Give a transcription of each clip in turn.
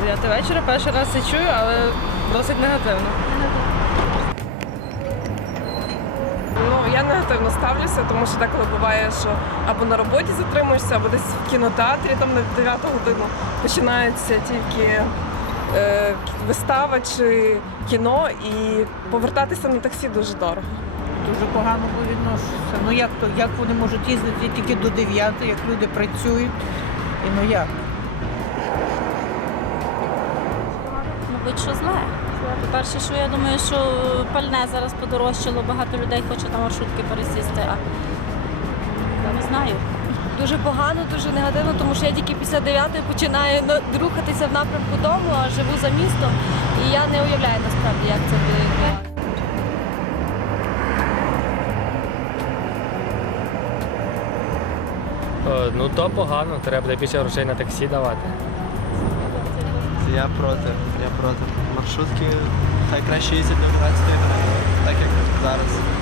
Дев'яти вечора перший раз це чую, але досить негативно. Ну, я негативно ставлюся, тому що деколи буває, що або на роботі затримуєшся, або десь в кінотеатрі там на 9 годину починається тільки вистава чи кіно, і повертатися на таксі дуже дорого. Дуже погано відношуся. Ну як то, як вони можуть їздити тільки до 9, як люди працюють? І ну як? Мабуть, що зле. По-перше, що я думаю, що пальне зараз подорожчало, багато людей хоче на маршрутки пересісти, а я не знаю. Дуже погано, дуже негативно, тому що я тільки після 9-ї починаю рухатися в напрямку дому, а живу за містом, і я не уявляю насправді, як це буде відбуватися. Е, Ну то погано, треба буде більше грошей на таксі давати. Я проти. Я проти. Маршрутки хай краще їздять до 11 години, так як зараз.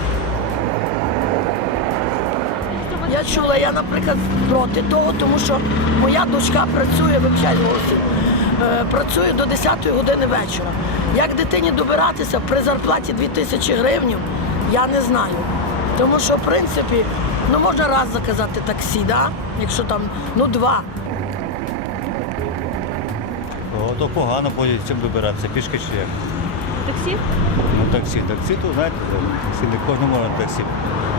Я чула, я, наприклад, проти того, тому що моя дочка працює, вибачай голосів, е, працює до 10 години вечора. Як дитині добиратися при зарплаті 2000 гривень, я не знаю. Тому що, в принципі, ну можна раз заказати таксі, да? якщо там, ну два. О, то погано потім чим добиратися, пішки чи як? Таксі? Ну таксі, таксі, то знаєте, таксі не кожен може на таксі.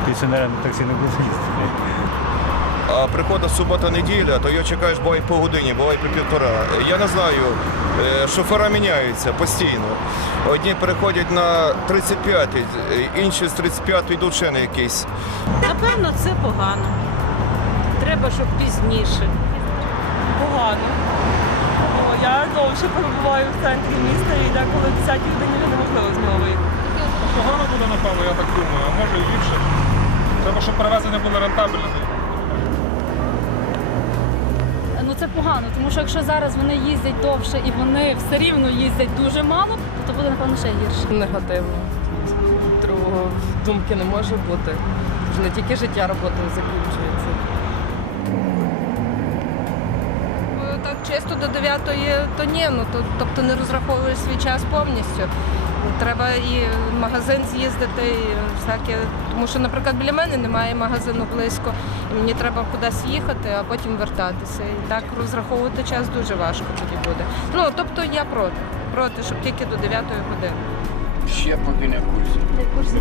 Пенсіонери на таксі не будуть їздити. А приходить субота-неділя, то його чекаєш буває по годині, буває по півтора. Я не знаю, е, шофера міняються постійно. Одні переходять на 35-й, інші з 35-ї йдуть ще на якийсь. Напевно, це погано. Треба, щоб пізніше. Погано. Я довше перебуваю в центрі міста і деколи в 10 годині вже неможливо знову виїхати. Погано буде, напевно, я так думаю, а може і ліпше. Треба, щоб перевезення були рентабельні. Ну це погано, тому що якщо зараз вони їздять довше і вони все рівно їздять дуже мало, то буде напевно ще гірше. Негативно. Другого думки не може бути. Не тільки життя роботою закінчується. Чисто до 9-ї, то ні, ну то, тобто не розраховуєш свій час повністю. Треба і в магазин з'їздити, і всяке. Тому що, наприклад, біля мене немає магазину близько, і мені треба кудись їхати, а потім вертатися. І так розраховувати час дуже важко тоді буде. Ну тобто я проти. Проти, щоб тільки до 9 години. Ще поки не в курсі. В курсі